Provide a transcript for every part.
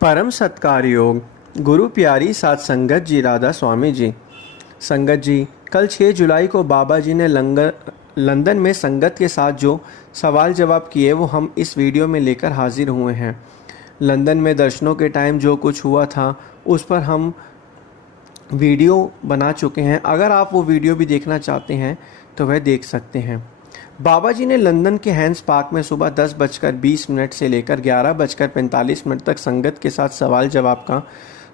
परम सत्कार योग गुरु प्यारी साथ संगत जी राधा स्वामी जी। संगत जी, कल 6 जुलाई को बाबा जी ने लंदन में संगत के साथ जो सवाल जवाब किए वो हम इस वीडियो में लेकर हाजिर हुए हैं। लंदन में दर्शनों के टाइम जो कुछ हुआ था उस पर हम वीडियो बना चुके हैं। अगर आप वो वीडियो भी देखना चाहते हैं तो वह देख सकते हैं। बाबा जी ने लंदन के हैंस पार्क में सुबह 10:20 से लेकर 11:45 तक संगत के साथ सवाल जवाब का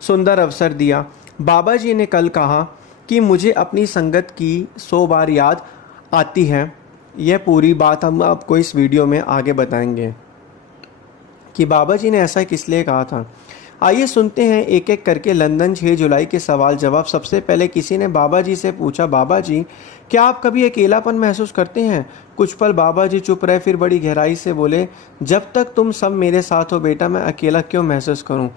सुंदर अवसर दिया। बाबा जी ने कल कहा कि मुझे अपनी संगत की 100 बार याद आती है। यह पूरी बात हम आपको इस वीडियो में आगे बताएंगे कि बाबा जी ने ऐसा किस लिए कहा था। आइए सुनते हैं एक एक करके लंदन 6 जुलाई के सवाल जवाब। सबसे पहले किसी ने बाबा जी से पूछा, बाबा जी क्या आप कभी अकेलापन महसूस करते हैं? कुछ पल बाबा जी चुप रहे, फिर बड़ी गहराई से बोले, जब तक तुम सब मेरे साथ हो बेटा, मैं अकेला क्यों महसूस करूं?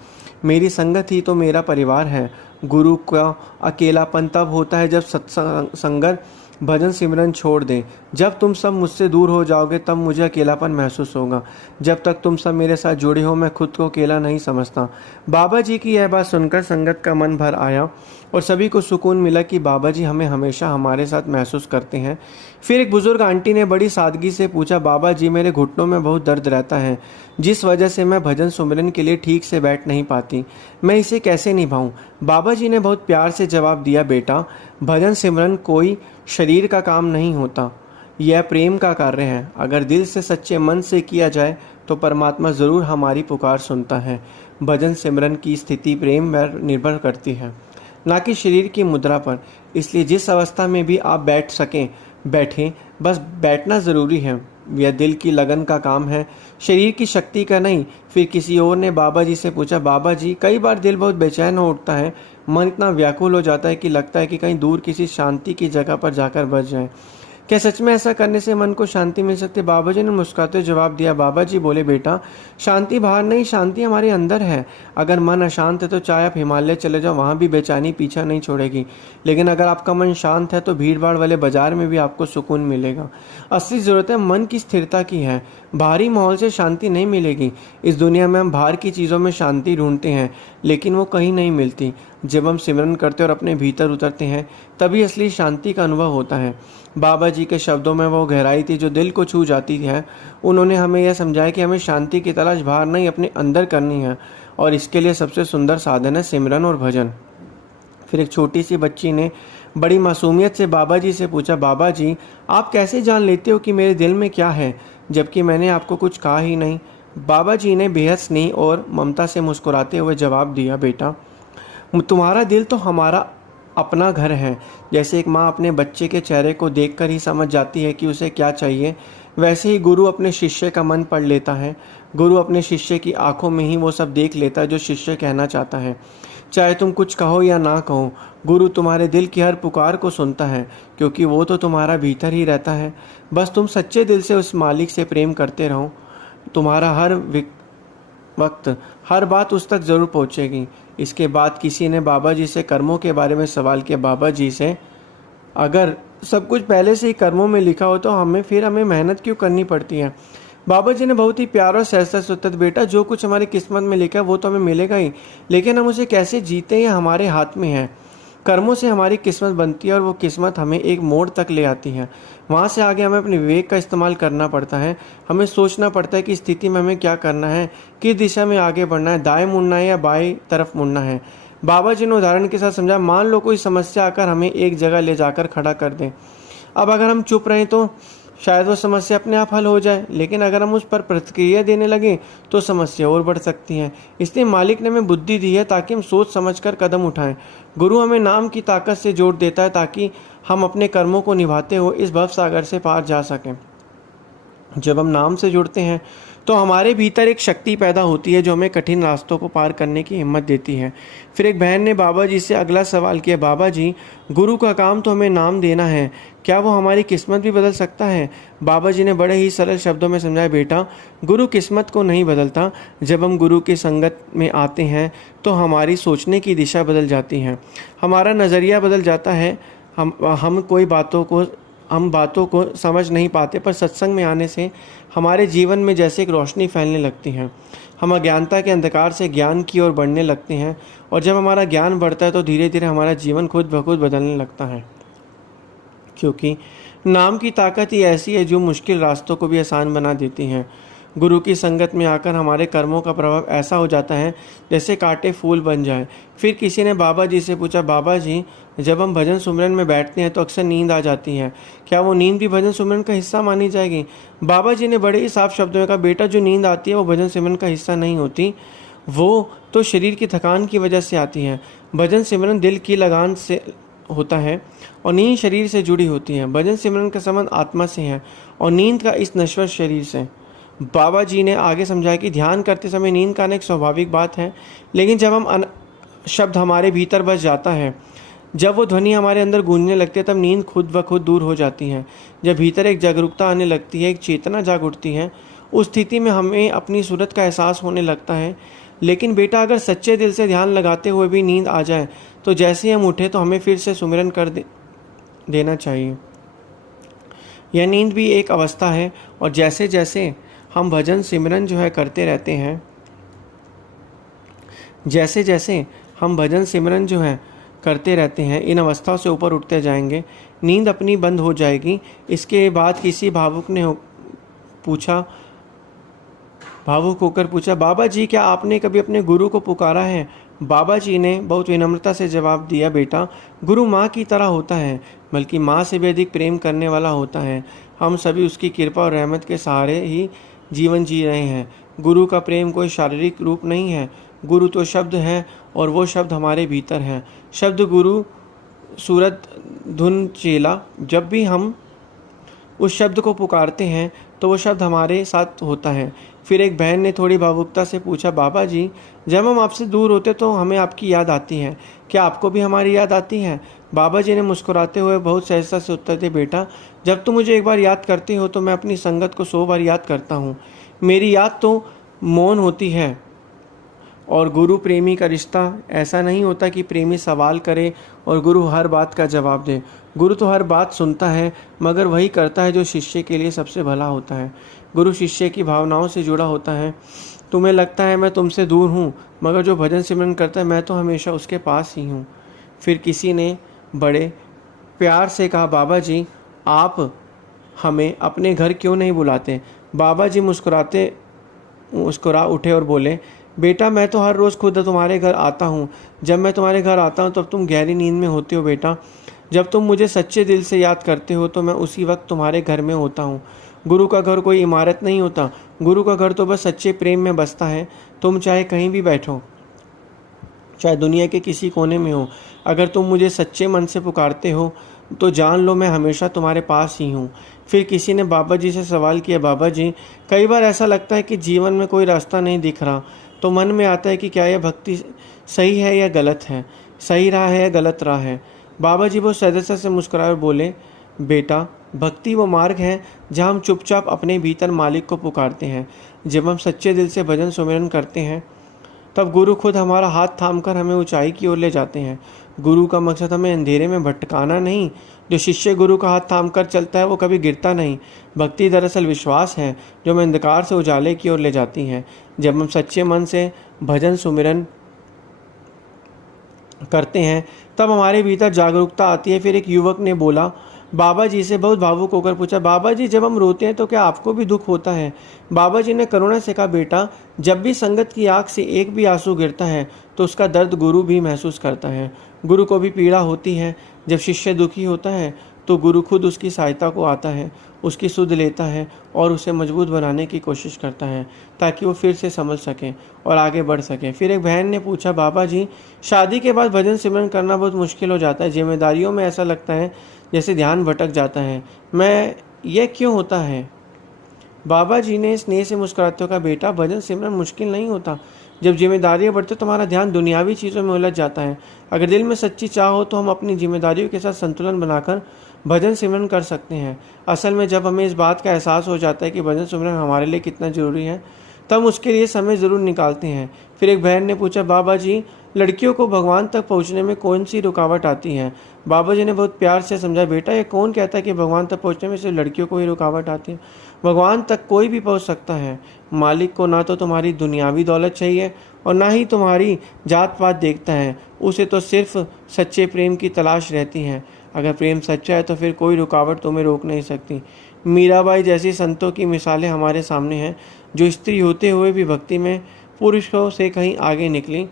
मेरी संगत ही तो मेरा परिवार है। गुरु का अकेलापन तब होता है जब सत्संगत भजन सिमरन छोड़ दें। जब तुम सब मुझसे दूर हो जाओगे तब मुझे अकेलापन महसूस होगा। जब तक तुम सब मेरे साथ जुड़े हो मैं खुद को अकेला नहीं समझता। बाबा जी की यह बात सुनकर संगत का मन भर आया और सभी को सुकून मिला कि बाबा जी हमें हमेशा हमारे साथ महसूस करते हैं। फिर एक बुजुर्ग आंटी ने बड़ी सादगी से पूछा, बाबा जी मेरे घुटनों में बहुत दर्द रहता है जिस वजह से मैं भजन सुमरन के लिए ठीक से बैठ नहीं पाती। मैं इसे कैसे निभाऊं? बाबा जी ने बहुत प्यार से जवाब दिया, बेटा भजन सिमरन कोई शरीर का काम नहीं होता, यह प्रेम का कार्य है। अगर दिल से सच्चे मन से किया जाए तो परमात्मा ज़रूर हमारी पुकार सुनता है। भजन सिमरन की स्थिति प्रेम पर निर्भर करती है, ना कि शरीर की मुद्रा पर। इसलिए जिस अवस्था में भी आप बैठ सकें बैठें, बस बैठना ज़रूरी है। यह दिल की लगन का काम है, शरीर की शक्ति का नहीं। फिर किसी और ने बाबा जी से पूछा, बाबा जी कई बार दिल बहुत बेचैन हो उठता है, मन इतना व्याकुल हो जाता है कि लगता है कि कहीं दूर किसी शांति की जगह पर जाकर बस जाए। क्या सच में ऐसा करने से मन को शांति मिल सकती है? बाबा जी ने मुस्कुराते जवाब दिया। बाबा जी बोले, बेटा शांति बाहर नहीं, शांति हमारे अंदर है। अगर मन अशांत है तो चाहे आप हिमालय चले जाओ, वहाँ भी बेचैनी पीछा नहीं छोड़ेगी। लेकिन अगर आपका मन शांत है तो भीड़ भाड़ वाले बाजार में भी आपको सुकून मिलेगा। असली ज़रूरत है मन की स्थिरता की है, बाहरी माहौल से शांति नहीं मिलेगी। इस दुनिया में हम बाहर की चीज़ों में शांति ढूंढते हैं लेकिन वो कहीं नहीं मिलती। जब हम सिमरन करते और अपने भीतर उतरते हैं तभी असली शांति का अनुभव होता है। बाबा जी के शब्दों में वो गहराई थी जो दिल को छू जाती है। उन्होंने हमें यह समझाया कि हमें शांति की तलाश बाहर नहीं अपने अंदर करनी है और इसके लिए सबसे सुंदर साधन है सिमरन और भजन। फिर एक छोटी सी बच्ची ने बड़ी मासूमियत से बाबा जी से पूछा, बाबा जी आप कैसे जान लेते हो कि मेरे दिल में क्या है जबकि मैंने आपको कुछ कहा ही नहीं? बाबा जी ने बेहद स्नेह और ममता से मुस्कुराते हुए जवाब दिया, बेटा तुम्हारा दिल तो हमारा अपना घर है। जैसे एक माँ अपने बच्चे के चेहरे को देखकर ही समझ जाती है कि उसे क्या चाहिए, वैसे ही गुरु अपने शिष्य का मन पढ़ लेता है। गुरु अपने शिष्य की आंखों में ही वो सब देख लेता है जो शिष्य कहना चाहता है। चाहे तुम कुछ कहो या ना कहो, गुरु तुम्हारे दिल की हर पुकार को सुनता है क्योंकि वो तो तुम्हारा भीतर ही रहता है। बस तुम सच्चे दिल से उस मालिक से प्रेम करते रहो, तुम्हारा हर वक्त हर बात उस तक ज़रूर पहुँचेगी। इसके बाद किसी ने बाबा जी से कर्मों के बारे में सवाल किया, बाबा जी से अगर सब कुछ पहले से ही कर्मों में लिखा हो तो हमें मेहनत क्यों करनी पड़ती है? बाबा जी ने बहुत ही प्यार और सहजता से उत्तर, बेटा जो कुछ हमारी किस्मत में लिखा है वो तो हमें मिलेगा ही, लेकिन हम उसे कैसे जीते हैं हमारे हाथ में है। कर्मों से हमारी किस्मत बनती है और वो किस्मत हमें एक मोड़ तक ले आती है। वहाँ से आगे हमें अपने विवेक का इस्तेमाल करना पड़ता है। हमें सोचना पड़ता है कि स्थिति में हमें क्या करना है, किस दिशा में आगे बढ़ना है, दाएं मुड़ना है या बाएं तरफ मुड़ना है। बाबा जी ने उदाहरण के साथ समझा, मान लो कोई समस्या आकर हमें एक जगह ले जाकर खड़ा कर दें। अब अगर हम चुप रहें तो शायद वो समस्या अपने आप हल हो जाए, लेकिन अगर हम उस पर प्रतिक्रिया देने लगें तो समस्या और बढ़ सकती है। इसलिए मालिक ने हमें बुद्धि दी है ताकि हम सोच समझकर कदम उठाएं। गुरु हमें नाम की ताकत से जोड़ देता है ताकि हम अपने कर्मों को निभाते हुए इस भव सागर से पार जा सकें। जब हम नाम से जुड़ते हैं तो हमारे भीतर एक शक्ति पैदा होती है जो हमें कठिन रास्तों को पार करने की हिम्मत देती है। फिर एक बहन ने बाबा जी से अगला सवाल किया, बाबा जी गुरु का काम तो हमें नाम देना है, क्या वो हमारी किस्मत भी बदल सकता है? बाबा जी ने बड़े ही सरल शब्दों में समझाया, बेटा गुरु किस्मत को नहीं बदलता। जब हम गुरु की संगत में आते हैं तो हमारी सोचने की दिशा बदल जाती है, हमारा नज़रिया बदल जाता है। हम बातों को समझ नहीं पाते पर सत्संग में आने से हमारे जीवन में जैसे एक रोशनी फैलने लगती है। हम अज्ञानता के अंधकार से ज्ञान की ओर बढ़ने लगते हैं, और जब हमारा ज्ञान बढ़ता है तो धीरे धीरे हमारा जीवन खुद ब खुद बदलने लगता है, क्योंकि नाम की ताकत ही ऐसी है जो मुश्किल रास्तों को भी आसान बना देती है। गुरु की संगत में आकर हमारे कर्मों का प्रभाव ऐसा हो जाता है जैसे कांटे फूल बन जाए। फिर किसी ने बाबा जी से पूछा, बाबा जी जब हम भजन सुमरन में बैठते हैं तो अक्सर नींद आ जाती है, क्या वो नींद भी भजन सुमरन का हिस्सा मानी जाएगी? बाबा जी ने बड़े ही साफ शब्दों में कहा, बेटा जो नींद आती है वो भजन सिमरन का हिस्सा नहीं होती, वो तो शरीर की थकान की वजह से आती है। भजन सिमरन दिल की लगान से होता है और नींद शरीर से जुड़ी होती है। भजन सिमरन का संबंध आत्मा से है और नींद का इस नश्वर शरीर से। बाबा जी ने आगे समझाया कि ध्यान करते समय नींद का आना एक स्वाभाविक बात है, लेकिन जब हम शब्द हमारे भीतर बस जाता है, जब वो ध्वनि हमारे अंदर गूंजने लगती है, तब नींद खुद ब खुद दूर हो जाती है। जब भीतर एक जागरूकता आने लगती है, एक चेतना जाग उठती है, उस स्थिति में हमें अपनी सूरत का एहसास होने लगता है। लेकिन बेटा अगर सच्चे दिल से ध्यान लगाते हुए भी नींद आ जाए तो जैसे ही हम उठे तो हमें फिर से सुमिरन कर देना चाहिए। यह नींद भी एक अवस्था है और जैसे जैसे हम भजन सिमरन जो है करते रहते हैं, जैसे जैसे हम भजन सिमरन जो है करते रहते हैं, इन अवस्थाओं से ऊपर उठते जाएंगे, नींद अपनी बंद हो जाएगी। इसके बाद किसी भावुक ने भावुक होकर पूछा, बाबा जी क्या आपने कभी अपने गुरु को पुकारा है? बाबा जी ने बहुत विनम्रता से जवाब दिया, बेटा गुरु माँ की तरह होता है, बल्कि माँ से भी अधिक प्रेम करने वाला होता है। हम सभी उसकी कृपा और रहमत के सहारे ही जीवन जी रहे हैं। गुरु का प्रेम कोई शारीरिक रूप नहीं है, गुरु तो शब्द है और वो शब्द हमारे भीतर है। शब्द गुरु, सूरत, धुन, चेला, जब भी हम उस शब्द को पुकारते हैं तो वो शब्द हमारे साथ होता है। फिर एक बहन ने थोड़ी भावुकता से पूछा, बाबा जी जब हम आपसे दूर होते तो हमें आपकी याद आती है, क्या आपको भी हमारी याद आती है? बाबा जी ने मुस्कुराते हुए बहुत सहजता से उत्तर दिया, बेटा जब तुम मुझे एक बार याद करते हो तो मैं अपनी संगत को 100 बार याद करता हूँ। मेरी याद तो मौन होती है। और गुरु प्रेमी का रिश्ता ऐसा नहीं होता कि प्रेमी सवाल करे और गुरु हर बात का जवाब दे। गुरु तो हर बात सुनता है, मगर वही करता है जो शिष्य के लिए सबसे भला होता है। गुरु शिष्य की भावनाओं से जुड़ा होता है। तुम्हें लगता है मैं तुमसे दूर हूँ, मगर जो भजन सिमरन करता है मैं तो हमेशा उसके पास ही हूँ। फिर किसी ने बड़े प्यार से कहा, बाबा जी आप हमें अपने घर क्यों नहीं बुलाते? बाबा जी मुस्कुरा उठे और बोले, बेटा मैं तो हर रोज़ खुद तुम्हारे घर आता हूँ। जब मैं तुम्हारे घर आता हूँ तब तुम गहरी नींद में होते हो बेटा। जब तुम मुझे सच्चे दिल से याद करते हो तो मैं उसी वक्त तुम्हारे घर में होता हूँ। गुरु का घर कोई इमारत नहीं होता, गुरु का घर तो बस सच्चे प्रेम में बसता है। तुम चाहे कहीं भी बैठो, चाहे दुनिया के किसी कोने में हो, अगर तुम मुझे सच्चे मन से पुकारते हो तो जान लो मैं हमेशा तुम्हारे पास ही हूँ। फिर किसी ने बाबा जी से सवाल किया, बाबा जी कई बार ऐसा लगता है कि जीवन में कोई रास्ता नहीं दिख रहा, तो मन में आता है कि क्या यह भक्ति सही है या गलत है, सही राह है या गलत राह है। बाबा जी बहुत सहजता से मुस्कुराए और बोले, बेटा भक्ति वो मार्ग है जहाँ हम चुपचाप अपने भीतर मालिक को पुकारते हैं। जब हम सच्चे दिल से भजन सुमिरन करते हैं तब गुरु खुद हमारा हाथ थामकर हमें ऊंचाई की ओर ले जाते हैं। गुरु का मकसद हमें अंधेरे में भटकाना नहीं। जो शिष्य गुरु का हाथ थामकर चलता है वो कभी गिरता नहीं। भक्ति दरअसल विश्वास है जो हमें अंधकार से उजाले की ओर ले जाती है। जब हम सच्चे मन से भजन सुमिरन करते हैं तब हमारे भीतर जागरूकता आती है। फिर एक युवक ने बोला, बाबा जी से बहुत भावुक होकर पूछा, बाबा जी जब हम रोते हैं तो क्या आपको भी दुख होता है? बाबा जी ने करुणा से कहा, बेटा जब भी संगत की आंख से एक भी आंसू गिरता है तो उसका दर्द गुरु भी महसूस करता है। गुरु को भी पीड़ा होती है। जब शिष्य दुखी होता है तो गुरु खुद उसकी सहायता को आता है, उसकी सुध लेता है और उसे मजबूत बनाने की कोशिश करता है ताकि वो फिर से समझ सके और आगे बढ़ सके। फिर एक बहन ने पूछा, बाबा जी शादी के बाद भजन सिमरन करना बहुत मुश्किल हो जाता है। जिम्मेदारियों में ऐसा लगता है जैसे ध्यान भटक जाता है, मैं यह क्यों होता है? बाबा जी ने स्नेह से मुस्कुराते हुए कहा, बेटा भजन सिमरन मुश्किल नहीं होता। जब जिम्मेदारियां बढ़ती तो तुम्हारा ध्यान दुनियावी चीज़ों में उलझ जाता है। अगर दिल में सच्ची चाह हो तो हम अपनी जिम्मेदारियों के साथ संतुलन बनाकर भजन सिमरन कर सकते हैं। असल में जब हमें इस बात का एहसास हो जाता है कि भजन सिमरन हमारे लिए कितना ज़रूरी है तब उसके लिए समय ज़रूर निकालते हैं। फिर एक बहन ने पूछा, बाबा जी लड़कियों को भगवान तक पहुंचने में कौन सी रुकावट आती है? बाबा जी ने बहुत प्यार से समझा, बेटा ये कौन कहता है कि भगवान तक पहुंचने में सिर्फ लड़कियों को ही रुकावट आती है? भगवान तक कोई भी पहुंच सकता है। मालिक को ना तो तुम्हारी दुनियावी दौलत चाहिए और ना ही तुम्हारी जात पात देखता है, उसे तो सिर्फ सच्चे प्रेम की तलाश रहती है। अगर प्रेम सच्चा है तो फिर कोई रुकावट तुम्हें रोक नहीं सकती। मीराबाई जैसी संतों की मिसालें हमारे सामने हैं, जो स्त्री होते हुए भी भक्ति में पुरुषों से कहीं आगे निकली।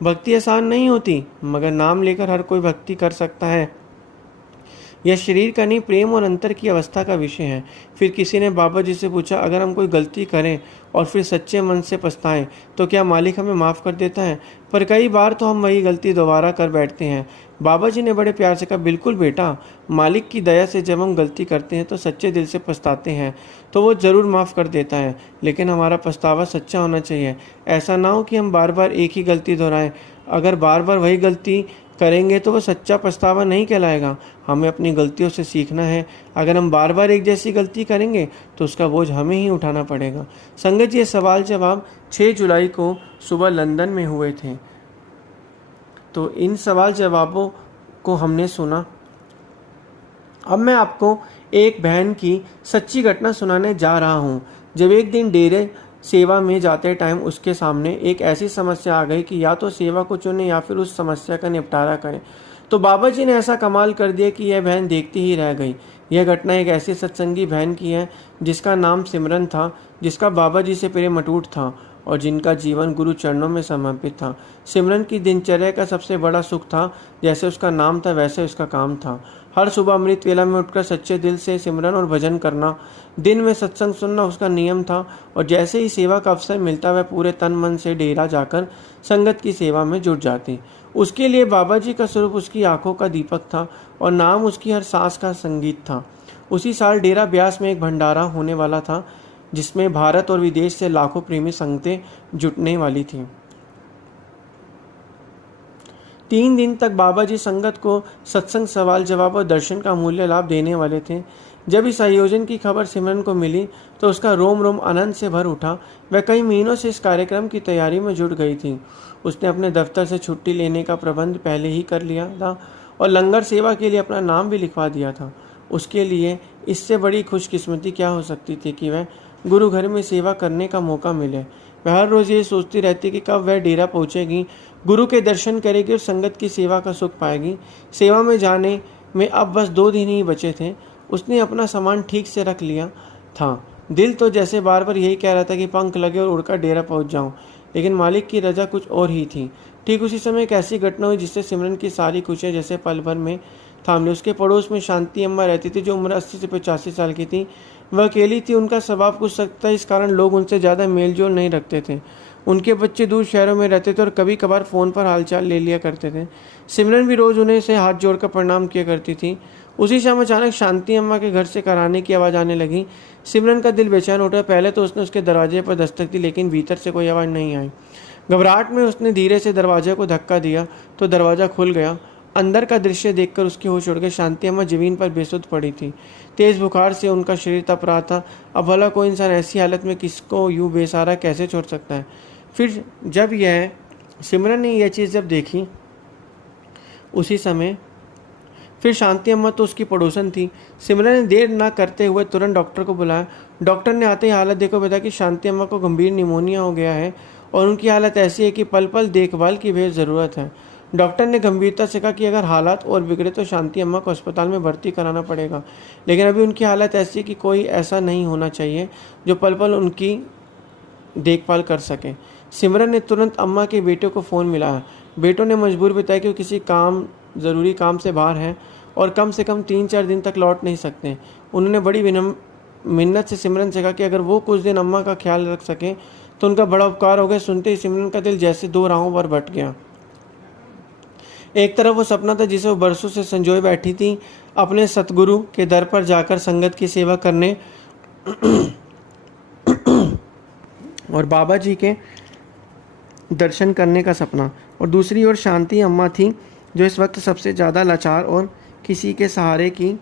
भक्ति आसान नहीं होती, मगर नाम लेकर हर कोई भक्ति कर सकता है। यह शरीर का नहीं, प्रेम और अंतर की अवस्था का विषय है। फिर किसी ने बाबा जी से पूछा, अगर हम कोई गलती करें और फिर सच्चे मन से पछताएं तो क्या मालिक हमें माफ़ कर देता है? पर कई बार तो हम वही गलती दोबारा कर बैठते हैं। बाबा जी ने बड़े प्यार से कहा, बिल्कुल बेटा, मालिक की दया से जब हम गलती करते हैं तो सच्चे दिल से पछताते हैं तो वो ज़रूर माफ़ कर देता है, लेकिन हमारा पछतावा सच्चा होना चाहिए। ऐसा ना हो कि हम बार बार एक ही गलती दोहराएं। अगर बार बार वही गलती करेंगे तो वह सच्चा पछतावा नहीं कहलाएगा। हमें अपनी गलतियों से सीखना है। अगर हम बार बार एक जैसी गलती करेंगे तो उसका बोझ हमें ही उठाना पड़ेगा। संगत जी, ये सवाल जवाब 6 जुलाई को सुबह लंदन में हुए थे। तो इन सवाल जवाबों को हमने सुना। अब मैं आपको एक बहन की सच्ची घटना सुनाने जा रहा हूँ। जब एक दिन डेरे सेवा में जाते टाइम उसके सामने एक ऐसी समस्या आ गई कि या तो सेवा को चुने या फिर उस समस्या का निपटारा करें, तो बाबा जी ने ऐसा कमाल कर दिया कि यह बहन देखती ही रह गई। यह घटना एक ऐसी सत्संगी बहन की है जिसका नाम सिमरन था, जिसका बाबा जी से प्रेम अटूट था और जिनका जीवन गुरु चरणों में समर्पित था। सिमरन की दिनचर्या का सबसे बड़ा सुख था, जैसे उसका नाम था वैसे उसका काम था। हर सुबह अमृत वेला में उठकर सच्चे दिल से सिमरन और भजन करना, दिन में सत्संग सुनना उसका नियम था और जैसे ही सेवा का अवसर मिलता वह पूरे तन मन से डेरा जाकर संगत की सेवा में जुट जाती। उसके लिए बाबा जी का स्वरूप उसकी आंखों का दीपक था और नाम उसकी हर सांस का संगीत था। उसी साल डेरा ब्यास में एक भंडारा होने वाला था जिसमें भारत और विदेश से लाखों प्रेमी संगतें जुटने वाली थीं। 3 दिन तक बाबा जी संगत को सत्संग, सवाल जवाब और दर्शन का मूल्य लाभ देने वाले थे। जब इस आयोजन की खबर सिमरन को मिली तो उसका रोम रोम आनंद से भर उठा। वह कई महीनों से इस कार्यक्रम की तैयारी में जुट गई थी। उसने अपने दफ्तर से छुट्टी लेने का प्रबंध पहले ही कर लिया था और लंगर सेवा के लिए अपना नाम भी लिखवा दिया था। उसके लिए इससे बड़ी खुशकिस्मती क्या हो सकती थी कि वह गुरु घर में सेवा करने का मौका मिले। वह हर रोज़ ये सोचती रहती कि कब वह डेरा पहुंचेगी, गुरु के दर्शन करेगी और संगत की सेवा का सुख पाएगी। सेवा में जाने में अब बस 2 दिन ही बचे थे। उसने अपना सामान ठीक से रख लिया था। दिल तो जैसे बार बार यही कह रहा था कि पंख लगे और उड़कर डेरा पहुंच जाऊं, लेकिन मालिक की रजा कुछ और ही थी। ठीक उसी समय एक ऐसी घटना हुई जिससे सिमरन की सारी खुशियाँ जैसे पल भर में थाम ली। उसके पड़ोस में शांति अम्मा रहती थी, जो उम्र 80 से 85 साल की थी। वह अकेली थी। उनका स्वभाव कुछ सख्त था, इस कारण लोग उनसे ज़्यादा मेलजोल नहीं रखते थे। उनके बच्चे दूर शहरों में रहते थे और कभी कभार फ़ोन पर हालचाल ले लिया करते थे। सिमरन भी रोज़ उन्हें से हाथ जोड़कर प्रणाम किया करती थी। उसी शाम अचानक शांति अम्मा के घर से कराने की आवाज़ आने लगी। सिमरन का दिल बेचैन उठा। पहले तो उसने उसके दरवाजे पर दस्तक दी, लेकिन भीतर से कोई आवाज़ नहीं आई। घबराहट में उसने धीरे से दरवाजे को धक्का दिया तो दरवाज़ा खुल गया। अंदर का दृश्य देखकर उसकी होश उड़ गई। शांति अम्मा जमीन पर बेसुध पड़ी थी। तेज बुखार से उनका शरीर तप रहा था। अब भला कोई इंसान ऐसी हालत में किसको यूं बेसहारा कैसे छोड़ सकता है? फिर जब यह सिमरन ने यह चीज़ जब देखी, उसी समय फिर शांति अम्मा तो उसकी पड़ोसन थी। सिमरन ने देर ना करते हुए तुरंत डॉक्टर को बुलाया। डॉक्टर ने आते ही हालत देखो बताया कि शांति अम्मा को गंभीर निमोनिया हो गया है और उनकी हालत ऐसी है कि पल पल देखभाल की बेहद ज़रूरत है। डॉक्टर ने गंभीरता से कहा कि अगर हालात और बिगड़े तो शांति अम्मा को अस्पताल में भर्ती कराना पड़ेगा, लेकिन अभी उनकी हालत ऐसी है कि कोई ऐसा नहीं होना चाहिए जो पल पल उनकी देखभाल कर सके। सिमरन ने तुरंत अम्मा के बेटे को फ़ोन मिलाया। बेटों ने मजबूर बताया कि वो किसी ज़रूरी काम से बाहर हैं और कम से कम 3-4 दिन तक लौट नहीं सकते। उन्होंने बड़ी मिन्नत से सिमरन से कहा कि अगर वो कुछ दिन अम्मा का ख्याल रख सकें तो उनका बड़ा उपकार हो गया। सुनते ही सिमरन का दिल जैसे 2 राहों पर बट गया। एक तरफ वो सपना था जिसे वो बरसों से संजोए बैठी थी, अपने सतगुरु के दर पर जाकर संगत की सेवा करने और बाबा जी के दर्शन करने का सपना, और दूसरी ओर शांति अम्मा थी जो इस वक्त सबसे ज़्यादा लाचार और किसी के सहारे की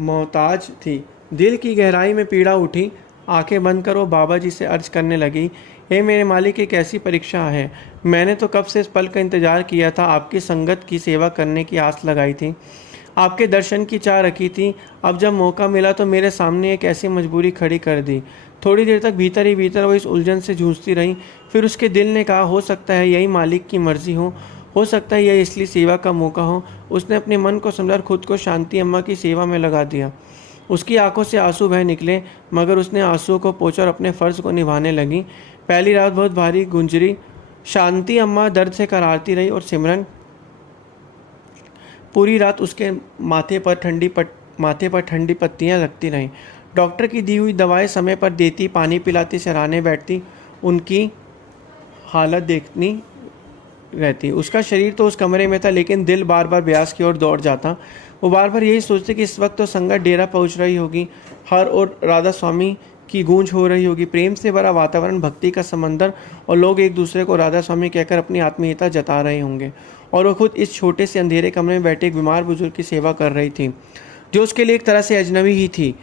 मोहताज थी। दिल की गहराई में पीड़ा उठी। आंखें बंद कर वो बाबा जी से अर्ज करने लगी, हे मेरे मालिक, एक ऐसी परीक्षा है। मैंने तो कब से इस पल का इंतज़ार किया था, आपकी संगत की सेवा करने की आस लगाई थी। आपके दर्शन की चाह रखी थी। अब जब मौका मिला तो मेरे सामने एक ऐसी मजबूरी खड़ी कर दी। थोड़ी देर तक भीतर ही भीतर वो इस उलझन से जूझती रही। फिर उसके दिल ने कहा, हो सकता है यही मालिक की मर्जी हो सकता है यह इसलिए सेवा का मौका हो। उसने अपने मन को समझा, खुद को शांति अम्मा की सेवा में लगा दिया। उसकी आंखों से आंसू बह निकले, मगर उसने आंसुओं को पोंछा और अपने फर्ज को निभाने लगी। पहली रात बहुत भारी गुंजरी। शांति अम्मा दर्द से करारती रही और सिमरन पूरी रात उसके माथे पर ठंडी पत्तियां लगती रहीं। डॉक्टर की दी हुई दवाएं समय पर देती, पानी पिलाती, सराहने बैठती, उनकी हालत देखनी रहती। उसका शरीर तो उस कमरे में था, लेकिन दिल बार बार ब्यास की ओर दौड़ जाता। वो बार बार यही सोचते कि इस वक्त तो संगत डेरा पहुंच रही होगी, हर और राधा स्वामी की गूंज हो रही होगी, प्रेम से भरा वातावरण, भक्ति का समंदर, और लोग एक दूसरे को राधा स्वामी कहकर अपनी आत्मीयता जता रहे होंगे। और वो खुद इस छोटे से अंधेरे कमरे में बैठे एक बीमार बुजुर्ग की सेवा कर रही थी, जो उसके लिए एक तरह से अजनबी ही थी।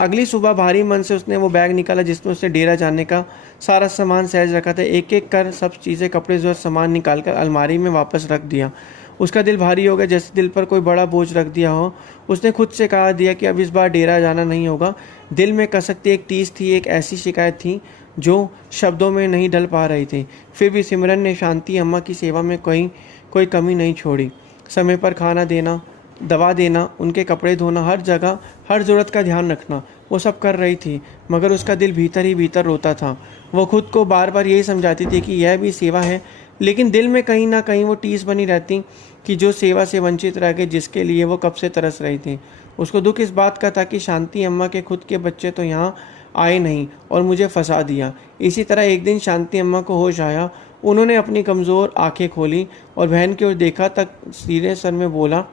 अगली सुबह भारी मन से उसने वो बैग निकाला जिसमें उसने डेरा जाने का सारा सामान सहज रखा था। एक एक कर सब चीज़ें, कपड़े जो सामान निकालकर अलमारी में वापस रख दिया। उसका दिल भारी हो गया, जैसे दिल पर कोई बड़ा बोझ रख दिया हो। उसने खुद से कहा दिया कि अब इस बार डेरा जाना नहीं होगा। दिल में कसकती एक टीस थी, एक ऐसी शिकायत थी जो शब्दों में नहीं ढल पा रही थी। फिर भी सिमरन ने शांति अम्मा की सेवा में कोई कमी नहीं छोड़ी। समय पर खाना देना, दवा देना, उनके कपड़े धोना, हर जगह हर ज़रूरत का ध्यान रखना, वो सब कर रही थी। मगर उसका दिल भीतर ही भीतर रोता था। वो खुद को बार बार यही समझाती थी कि यह भी सेवा है, लेकिन दिल में कहीं ना कहीं वो टीस बनी रहती कि जो सेवा से वंचित रह गए, जिसके लिए वो कब से तरस रही थी। उसको दुख इस बात का था कि शांति अम्मा के खुद के बच्चे तो यहाँ आए नहीं और मुझे फंसा दिया। इसी तरह एक दिन शांति अम्मा को होश आया। उन्होंने अपनी कमज़ोर आंखें खोली और बहन की ओर देखा तक सीधे सर में बोला,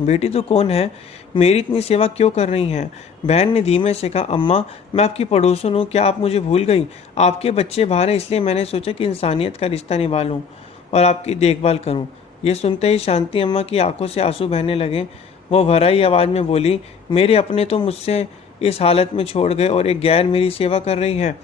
बेटी तो कौन है, मेरी इतनी सेवा क्यों कर रही हैं? बहन ने धीमे से कहा, अम्मा मैं आपकी पड़ोसन हूँ, क्या आप मुझे भूल गई? आपके बच्चे बाहर हैं, इसलिए मैंने सोचा कि इंसानियत का रिश्ता निभा लूँ और आपकी देखभाल करूँ। ये सुनते ही शांति अम्मा की आंखों से आंसू बहने लगे। वो भराई आवाज़ में बोली, मेरे अपने तो मुझसे इस हालत में छोड़ गए और एक गैर मेरी सेवा कर रही है।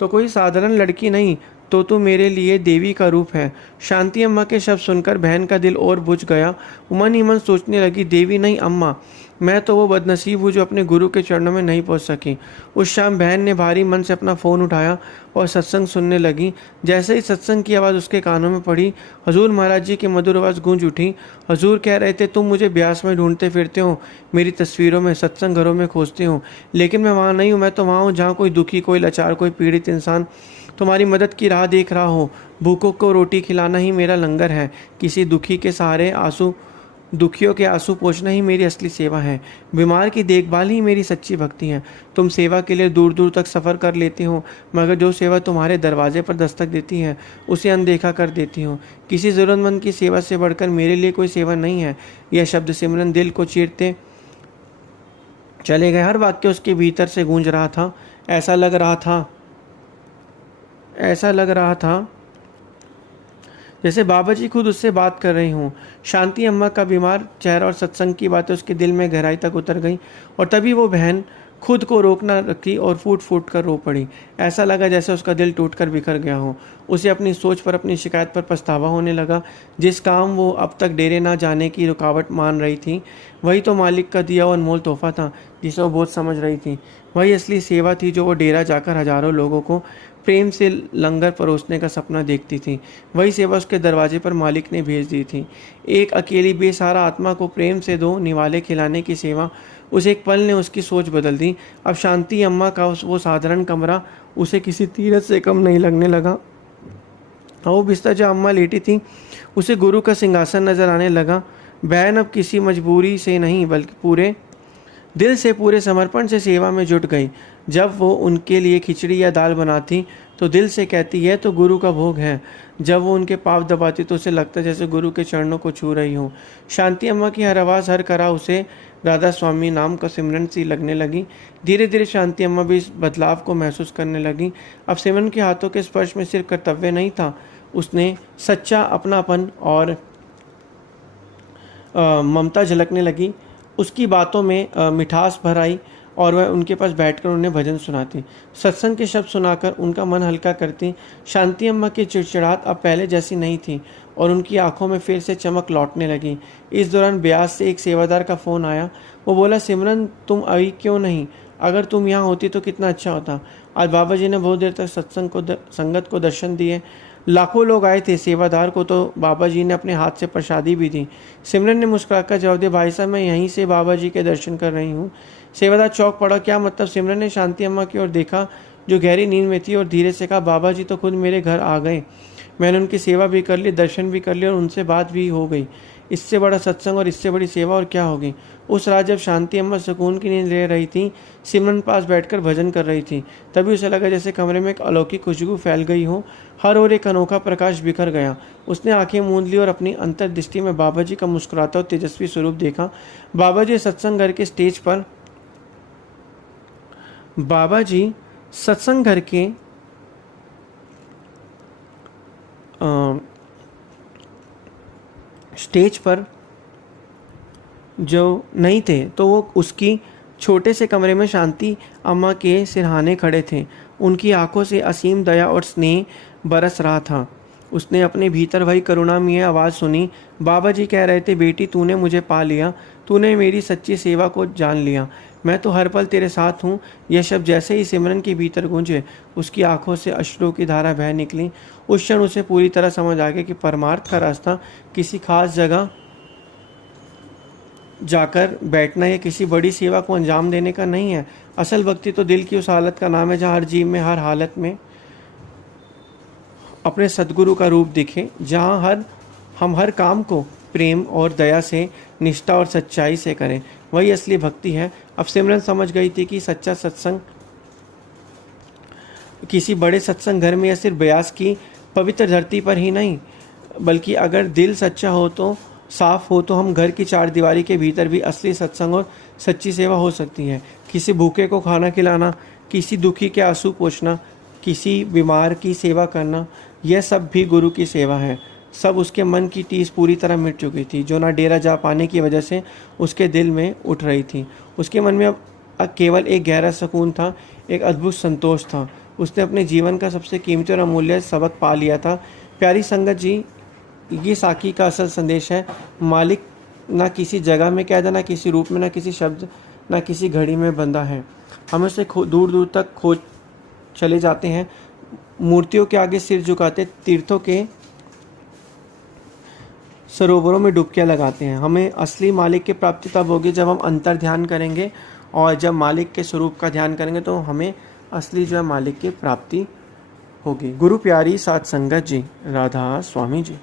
तो कोई साधारण लड़की नहीं, तो तू मेरे लिए देवी का रूप है। शांति अम्मा के शब्द सुनकर बहन का दिल और बुझ गया। मन ही मन सोचने लगी, देवी नहीं अम्मा, मैं तो वो बदनसीब हूँ जो अपने गुरु के चरणों में नहीं पहुँच सकी। उस शाम बहन ने भारी मन से अपना फ़ोन उठाया और सत्संग सुनने लगी। जैसे ही सत्संग की आवाज़ उसके कानों में पड़ी, हजूर महाराज जी की मधुर आवाज़ गूंज उठी। हजूर कह रहे थे, तुम मुझे ब्यास में ढूंढते फिरते हो, मेरी तस्वीरों में, सत्संग घरों में खोजते हो, लेकिन मैं वहाँ नहीं हूँ। मैं तो वहाँ हूँ जहाँ कोई दुखी, कोई लाचार, कोई पीड़ित इंसान तुम्हारी मदद की राह देख रहा हो। भूखों को रोटी खिलाना ही मेरा लंगर है। किसी दुखियों के आंसू पोंछना ही मेरी असली सेवा है। बीमार की देखभाल ही मेरी सच्ची भक्ति है। तुम सेवा के लिए दूर दूर तक सफ़र कर लेती हो, मगर जो सेवा तुम्हारे दरवाजे पर दस्तक देती है उसे अनदेखा कर देती हो। किसी ज़रूरतमंद की सेवा से बढ़कर मेरे लिए कोई सेवा नहीं है। यह शब्द सिमरन दिल को चीरते चले गए। हर वाक्य उसके भीतर से गूंज रहा था। ऐसा लग रहा था जैसे बाबा जी खुद उससे बात कर रही हूँ। शांति अम्मा का बीमार चेहरा और सत्संग की बातें उसके दिल में गहराई तक उतर गई, और तभी वो बहन खुद को रोक न रखी और फूट फूट कर रो पड़ी। ऐसा लगा जैसे उसका दिल टूटकर बिखर गया हो। उसे अपनी सोच पर, अपनी शिकायत पर पछतावा होने लगा। जिस काम वो अब तक डेरे ना जाने की रुकावट मान रही थी, वही तो मालिक का दिया हुआ अनमोल तोहफा था जिसे वो बहुत समझ रही थी। वही असली सेवा थी जो वो डेरा जाकर हजारों लोगों को प्रेम से लंगर परोसने का सपना देखती थी। वही सेवा उसके दरवाजे पर मालिक ने भेज दी थी। एक अकेली बेसहारा आत्मा को प्रेम से 2 निवाले खिलाने की सेवा। उस एक पल ने उसकी सोच बदल दी। अब शांति अम्मा का वो साधारण कमरा उसे किसी तीरथ से कम नहीं लगने लगा। वो बिस्तर जहाँ अम्मा लेटी थी उसे गुरु का सिंहासन नजर आने लगा। बहन अब किसी मजबूरी से नहीं, बल्कि पूरे दिल से, पूरे समर्पण से सेवा में जुट गई। जब वो उनके लिए खिचड़ी या दाल बनाती तो दिल से कहती, यह तो गुरु का भोग है। जब वो उनके पाँव दबाती तो उसे लगता जैसे गुरु के चरणों को छू रही हो। शांति अम्मा की हर आवाज़, हर करा उसे राधा स्वामी नाम का सिमरन सी लगने लगी। धीरे धीरे शांति अम्मा भी इस बदलाव को महसूस करने लगी। अब सिमरन के हाथों के स्पर्श में सिर्फ कर्तव्य नहीं था, उसने सच्चा अपनापन और ममता झलकने लगी। उसकी बातों में मिठास भर आई और वह उनके पास बैठकर उन्हें भजन सुनाती। सत्संग के शब्द सुनाकर उनका मन हल्का करती। शांति अम्मा की चिड़चिड़ाहट अब पहले जैसी नहीं थी और उनकी आंखों में फिर से चमक लौटने लगी। इस दौरान ब्यास से एक सेवादार का फ़ोन आया। वो बोला, सिमरन तुम आई क्यों नहीं? अगर तुम यहाँ होती तो कितना अच्छा होता। आज बाबा जी ने बहुत देर तक संगत को दर्शन दिए। लाखों लोग आए थे। सेवादार को तो बाबा जी ने अपने हाथ से प्रसादी भी दी। सिमरन ने मुस्कुराकर जवाब दिया, भाई साहब मैं यहीं से बाबा जी के दर्शन कर रही हूँ। सेवादार चौंक पड़ा। क्या मतलब? सिमरन ने शांति अम्मा की ओर देखा जो गहरी नींद में थी और धीरे से कहा, बाबा जी तो खुद मेरे घर आ गए। मैंने उनकी सेवा भी कर ली, दर्शन भी कर लिया और उनसे बात भी हो गई। इससे बड़ा सत्संग और इससे बड़ी सेवा और क्या होगी। उस रात जब शांति अम्मा सुकून की नींद ले रही थी, सिमरन पास बैठकर भजन कर रही थी। तभी उसे लगा जैसे कमरे में एक अलौकिक खुशबू फैल गई हो। हर ओर एक अनोखा प्रकाश बिखर गया। उसने आंखें मूंद ली और अपनी अंतर्दृष्टि में बाबा जी का मुस्कुराता और तेजस्वी स्वरूप देखा। बाबा जी सत्संग घर के स्टेज पर जो नहीं थे तो वो उसकी छोटे से कमरे में शांति अम्मा के सिरहाने खड़े थे। उनकी आंखों से असीम दया और स्नेह बरस रहा था। उसने अपने भीतर वही करुणामयी आवाज़ सुनी। बाबा जी कह रहे थे, बेटी तूने मुझे पा लिया, तूने मेरी सच्ची सेवा को जान लिया, मैं तो हर पल तेरे साथ हूँ। यह शब्द जैसे ही सिमरन के भीतर गूंजे, उसकी आंखों से अश्रु की धारा बह निकली। उस क्षण उसे पूरी तरह समझ आ गया कि परमार्थ का रास्ता किसी खास जगह जाकर बैठना या किसी बड़ी सेवा को अंजाम देने का नहीं है। असल भक्ति तो दिल की उस हालत का नाम है जहाँ हर जीव में, हर हालत में अपने सद्गुरु का रूप दिखे, जहाँ हम हर काम को प्रेम और दया से, निष्ठा और सच्चाई से करें। वही असली भक्ति है। अब सिमरन समझ गई थी कि सच्चा सत्संग किसी बड़े सत्संग घर में या सिर्फ ब्यास की पवित्र धरती पर ही नहीं, बल्कि अगर दिल सच्चा हो तो, साफ हो तो हम घर की चार दीवारी के भीतर भी असली सत्संग और सच्ची सेवा हो सकती है। किसी भूखे को खाना खिलाना, किसी दुखी के आंसू पोंछना, किसी बीमार की सेवा करना, यह सब भी गुरु की सेवा है। सब उसके मन की टीस पूरी तरह मिट चुकी थी, जो ना डेरा जा पाने की वजह से उसके दिल में उठ रही थी। उसके मन में अब केवल एक गहरा सुकून था, एक अद्भुत संतोष था। उसने अपने जीवन का सबसे कीमती और अमूल्य सबक पा लिया था। प्यारी संगत जी, ये साखी का असल संदेश है। मालिक ना किसी जगह में कैद है, ना किसी रूप में, ना किसी शब्द, ना किसी घड़ी में बंधा है। हम उसे दूर दूर तक खोज चले जाते हैं, मूर्तियों के आगे सिर झुकाते, तीर्थों के सरोवरों में डुबकियां लगाते हैं। हमें असली मालिक की प्राप्ति तब होगी जब हम अंतर ध्यान करेंगे, और जब मालिक के स्वरूप का ध्यान करेंगे तो हमें असली जो है मालिक की प्राप्ति होगी। गुरु प्यारी साध संगत जी, राधा स्वामी जी।